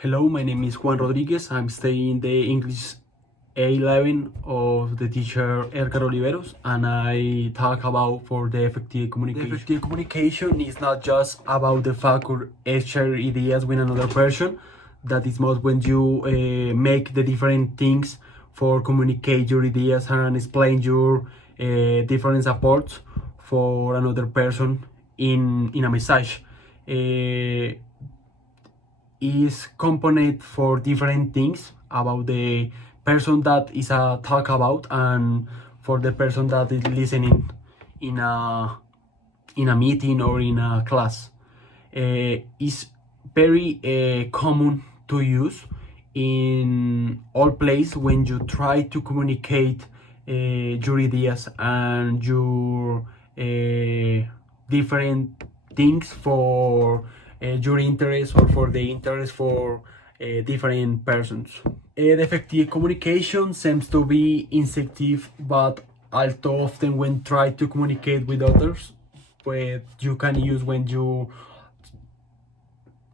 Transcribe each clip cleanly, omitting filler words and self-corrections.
Hello, my name is Juan Rodriguez. I'm studying the English A11 of the teacher Edgar Oliveros, and I talk about for the effective communication. The effective communication is not just about the fact or share ideas with another person. That is most when you make the different things for communicate your ideas and explain your different supports for another person in a message. Is component for different things about the person that is a talk about and for the person that is listening in a meeting or in a class. Is very common to use in all places when you try to communicate your ideas and your different things for your interest or for the interest for different persons. The effective communication seems to be instinctive, but also often when try to communicate with others, but you can use when you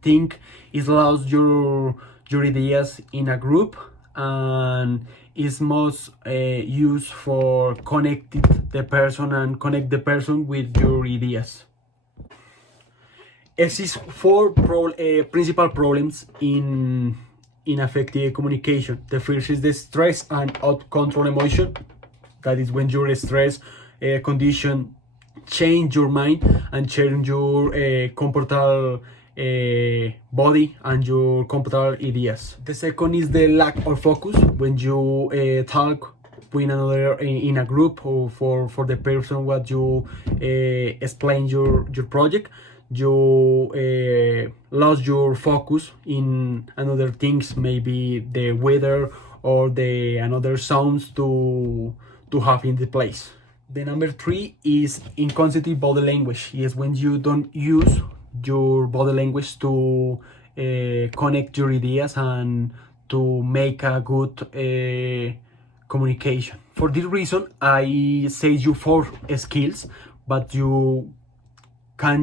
think it allows your ideas in a group and is most used for connecting the person and connect the person with your ideas. Exist four principal problems in effective communication. The first is the stress and out control emotion. That is when your stress condition change your mind and change your comportable body and your comportable ideas. The second is the lack of focus when you talk with another in a group or for the person what you explain your project. You lost your focus in another things, maybe the weather or the another sounds to have in the place. The number three is inconsequential body language. Yes, when you don't use your body language to connect your ideas and to make a good communication. For this reason, I say you four skills, but you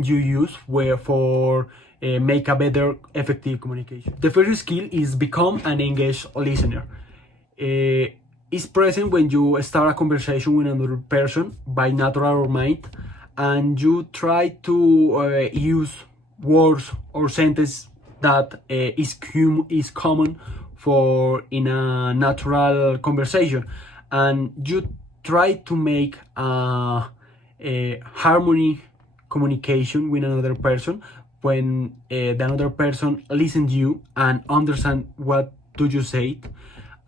use where for make a better effective communication. The first skill is become an engaged listener. Is present when you start a conversation with another person by natural or mind, and you try to use words or sentences that is common for in a natural conversation, and you try to make a harmony communication with another person when the another person listen to you and understand what do you say,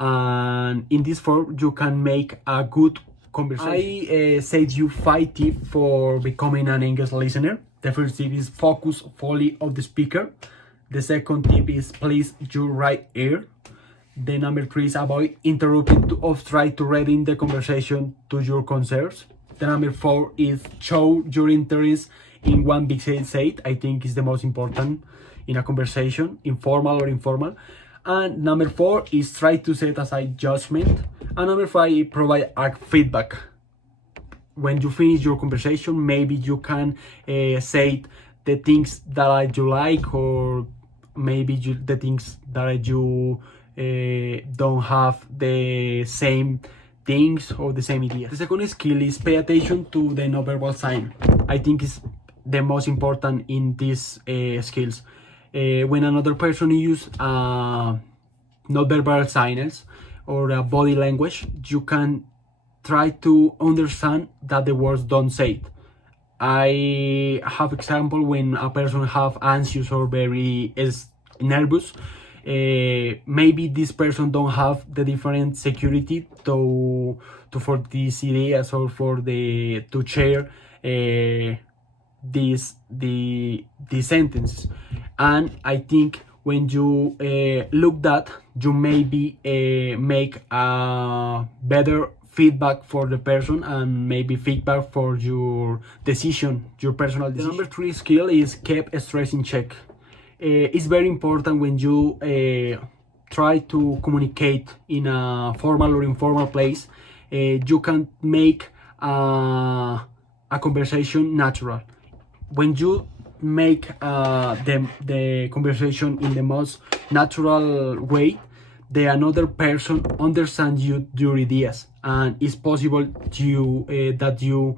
and in this form you can make a good conversation. I said you 5 tips for becoming an English listener. The first tip is focus fully on the speaker. The second tip is please your right ear. The number 3 is avoid interrupting or try to read in the conversation to your concerns. The number 4 is show your interest in one big said. I think is the most important in a conversation, informal or informal. And number 4 is try to set aside judgment. And number 5, provide a feedback. When you finish your conversation, maybe you can say the things that you like, or maybe the things that you don't have the same things or the same ideas. The second skill is pay attention to the nonverbal sign. I think is the most important in these skills. When another person use nonverbal signs or a body language, you can try to understand that the words don't say it. I have example when a person have anxious or very nervous. Maybe this person don't have the different security to for these ideas or for the to share the sentence. And I think when you look that, you maybe make a better feedback for the person and maybe feedback for your decision, your personal decision. The number 3 skill is keep stress in check. It's very important when you try to communicate in a formal or informal place. You can make a conversation natural. When you make the conversation in the most natural way, the another person understands your ideas, and it's possible that you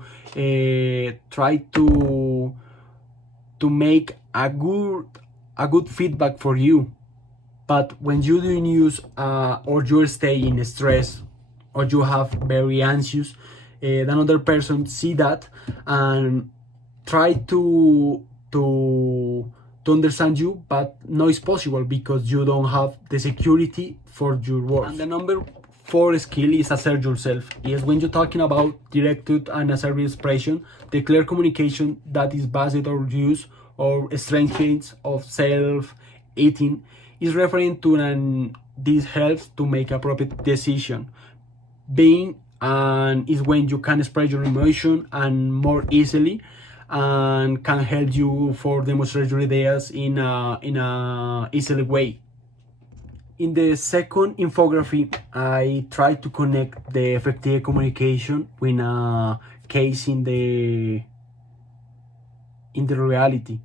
try to make a good feedback for you. But when you don't use or you stay in stress or you have very anxious, another person see that and try to understand you, but no, it's possible because you don't have the security for your words. And the number 4 skill is assert yourself. Is when you're talking about directed and assertive expression, the clear communication that is based on use or strengths of self-eating is referring to, and this helps to make appropriate decision. Being and is when you can express your emotion and more easily, and can help you for demonstrate your ideas in a easily way. In the second infography, I try to connect the effective communication with a case in the reality,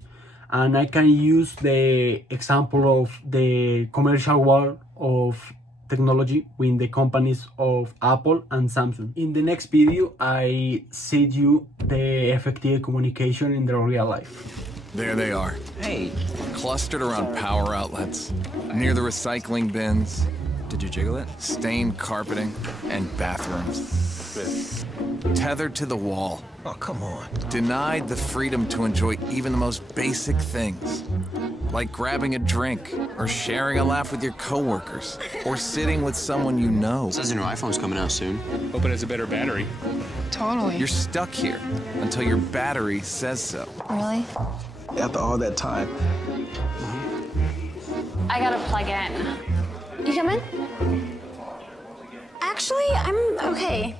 and I can use the example of the commercial world of technology with the companies of Apple and Samsung. In the next video, I see you the effective communication in the real life. There they are. Hey, Clustered around power outlets, near the recycling bins, did you jiggle it? stained carpeting, and bathrooms. Tethered to the wall, Oh, come on. denied the freedom to enjoy even the most basic things, like grabbing a drink, or sharing a laugh with your coworkers, or sitting with someone you know. Says the new iPhone's coming out soon. Hope it has a better battery. Totally. You're stuck here until your battery says so. Really? After all that time. I gotta plug in. You come in? Actually, I'm okay.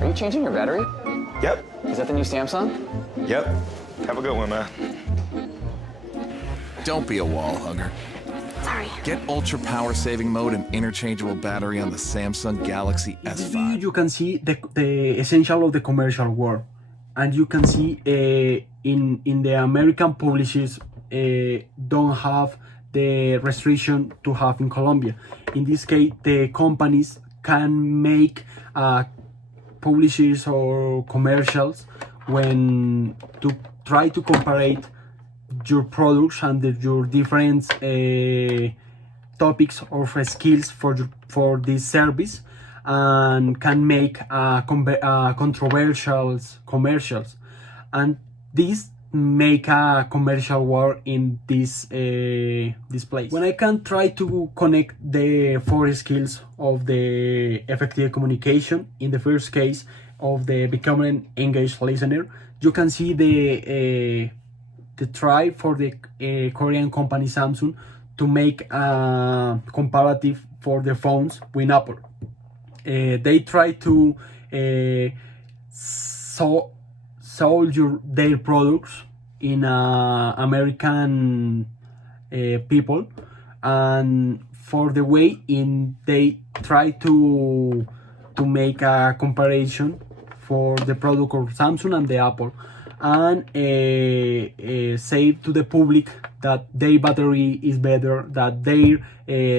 Are you changing your battery? Yep. Is that the new Samsung? Yep. Have a good one, man. Don't be a wall hugger. Sorry. Get ultra power saving mode and interchangeable battery on the Samsung Galaxy In this video, S5. you can see the essential of the commercial world, and you can see in the American publishers don't have the restriction to have in Colombia. In this case, the companies can make publishers or commercials when to try to compare your products and your different topics or skills for this service, and can make controversial commercials, and this make a commercial war in this place. When I can try to connect the 4 skills of the effective communication, in the first case of the becoming engaged listener, you can see the try for the Korean company Samsung to make a comparative for the phones with Apple. They try to sell their products in American people, and for the way in they try to make a comparison for the product of Samsung and the Apple, and say to the public that their battery is better, that their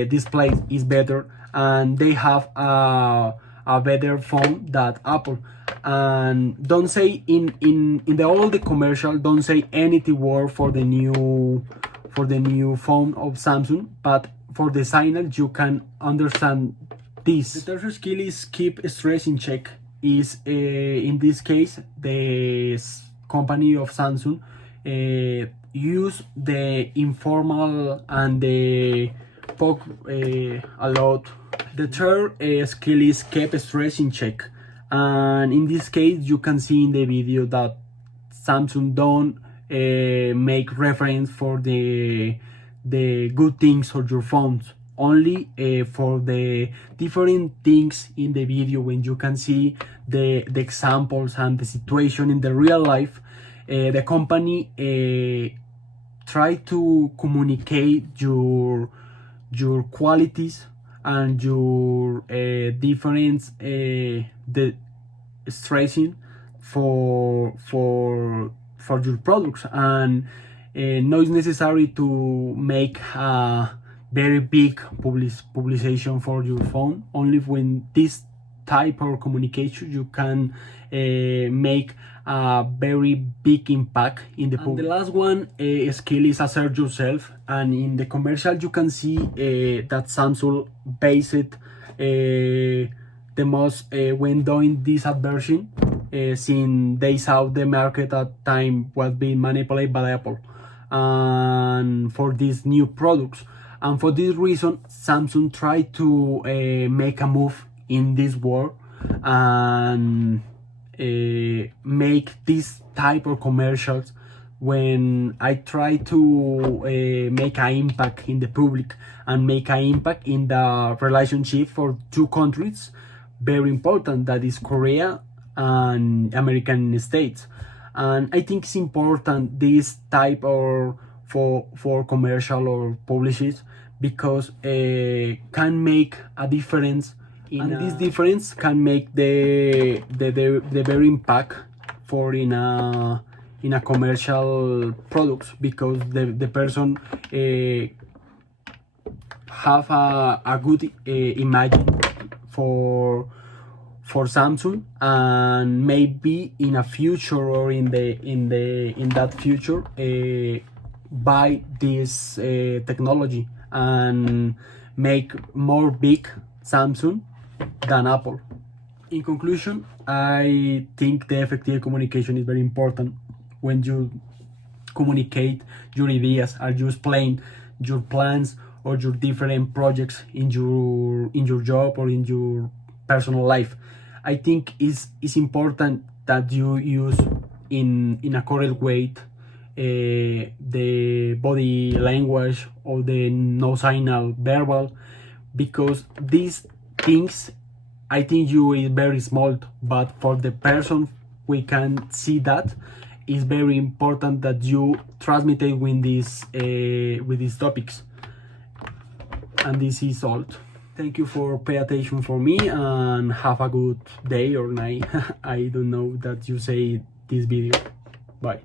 display is better, and they have a better phone than Apple. And don't say in the all the commercial, don't say anything word for the new phone of Samsung, but for the signal you can understand this. The third skill is keep stress in check. Is in this case the company of Samsung use the informal and the poke a lot. The third skill is keep stress in check, and in this case you can see in the video that Samsung don't make reference for the good things of your phones, only for the different things in the video. When you can see the examples and the situation in the real life, the company try to communicate your qualities and your different the stressing for your products, and no it's necessary to make a very big publication for your phone. Only when this type of communication you can make a very big impact in the public. And the last one skill is assert yourself, and in the commercial you can see that Samsung based the most when doing this advertising since they saw the market at time was being manipulated by Apple and for these new products. And for this reason Samsung tried to make a move in this world and make this type of commercials when I try to make an impact in the public and make an impact in the relationship for two countries very important, that is Korea and American States. And I think it's important this type of for commercial or publishers because can make a difference and this difference can make the very impact for in a commercial products, because the person have a good imagine for Samsung, and maybe in a future or in that future buy this technology and make more big Samsung than Apple. In conclusion, I think the effective communication is very important when you communicate your ideas or you explain your plans or your different projects in your job or in your personal life. I think it's important that you use in a correct way the body language or the no signal verbal, because these things I think you is very small, but for the person we can see that is very important that you transmit it with these topics. And this is all. Thank you for pay attention for me, and have a good day or night. I don't know that you say this video. Bye.